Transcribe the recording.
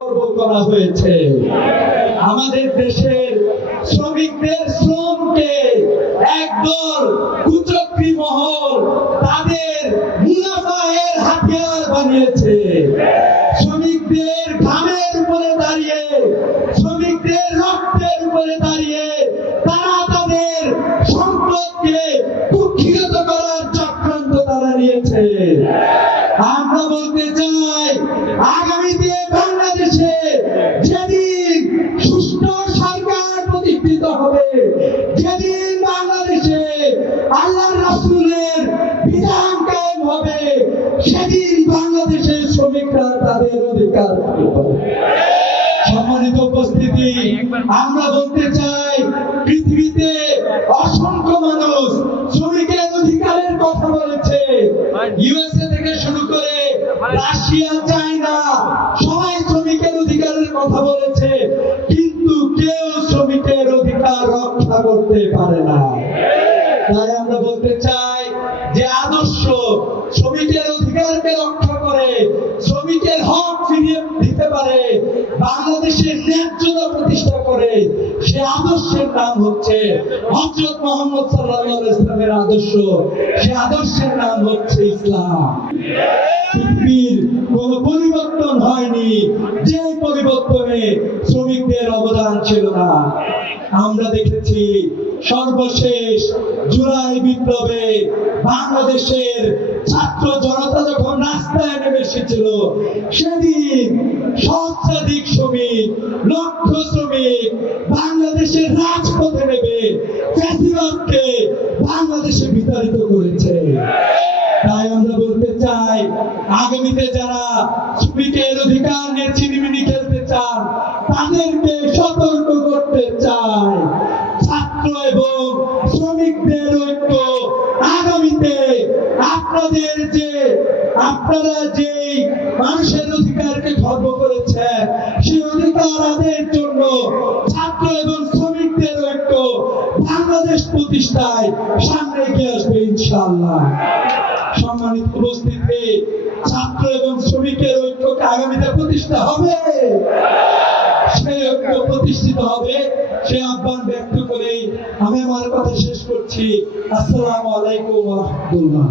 করা হয়েছে। আমাদের দেশের শ্রমিকদের শ্রমকে একদল কুচক্রী মহল তাদের মুনাফায়ের হাতিয়ার বানিয়েছে। শ্রমিকদের ঘামের উপরে দাঁড়িয়ে, শ্রমিকদের রক্তের উপরে দাঁড়িয়ে তারা তাদের সম্পদকে কুক্ষিগত করার চক্রান্ত তারা নিয়েছে। আমরা বলতে চাই, আগামীতে বাংলাদেশে যেদিন সুষ্ঠু সরকার প্রতিষ্ঠিত হবে, যেদিন বাংলাদেশে আল্লাহর রাসূলের বিধান কায়েম হবে, সেদিন বাংলাদেশের শ্রমিকরা তাদের অধিকার পাবে। সম্মানিত উপস্থিতি, আমরা বলতে চাই, পৃথিবীতে অসংখ্য মানুষ শ্রমিকের অধিকারের কথা বলেছে। ইউএসএ থেকে শুরু করে রাশিয়া, চায়না সবাই শ্রমিকের অধিকারের কথা বলেছে, কিন্তু কেউ শ্রমিকের অধিকার রক্ষা করতে পারে না। তাই আমরা বলতে চাই যে আদর্শ শ্রমিকের অধিকারকে রক্ষা করে, শ্রমিকের হক ফিরিয়ে দিতে পারে, বাংলাদেশের ন্যায্যতা প্রতিষ্ঠা করে, সে আদর্শের নাম হচ্ছে হযরত মুহাম্মদ সাল্লাল্লাহু আলাইহি ওয়াসাল্লামের আদর্শ। সে আদর্শের নাম হচ্ছে ইসলাম। পৃথিবীর কোন পরিবর্তন হয়নি যে পরিবর্তনে শ্রমিকদের অবদান ছিল না। আমরা দেখেছি সর্বশেষ জুলাই বিপ্লবে বাংলাদেশের ছাত্র জনতা যখন রাস্তায় নেমে এসেছিল, সেদিন সহস্রাধিক শ্রমিক, লক্ষ শ্রমিক বাংলাদেশের রাজপথে নেমে ফ্যাসিবাদকে বাংলাদেশে বিতাড়িত করেছে। তাই আমরা বলতে চাই, আগামীতে যারা শ্রমিকের অধিকার নিয়ে ছিনিমিনি খেলতে চান, তাদেরকে সতর্ক করতে চাই, ছাত্র এবং শ্রমিকদের ঐক্য আগামীতে আপনারা যে মানুষের অধিকারকে খর্ব করেছেন, সেই অধিকার আদায়ের জন্য ছাত্র এবং শ্রমিকদের ঐক্য বাংলাদেশ প্রতিষ্ঠায় সামনে এগিয়ে আসবে ইনশাআল্লাহ। সম্মানিত উপস্থিতি, ছাত্র এবং শ্রমিকের ঐক্যকে আগামীতে প্রতিষ্ঠা হবে, সেই ঐক্য প্রতিষ্ঠিত হবে, সে আহ্বান ব্যক্ত করেই আমি আমার কথা শেষ করছি। আসসালামু আলাইকুম ওয়া রাহমাতুল্লাহ।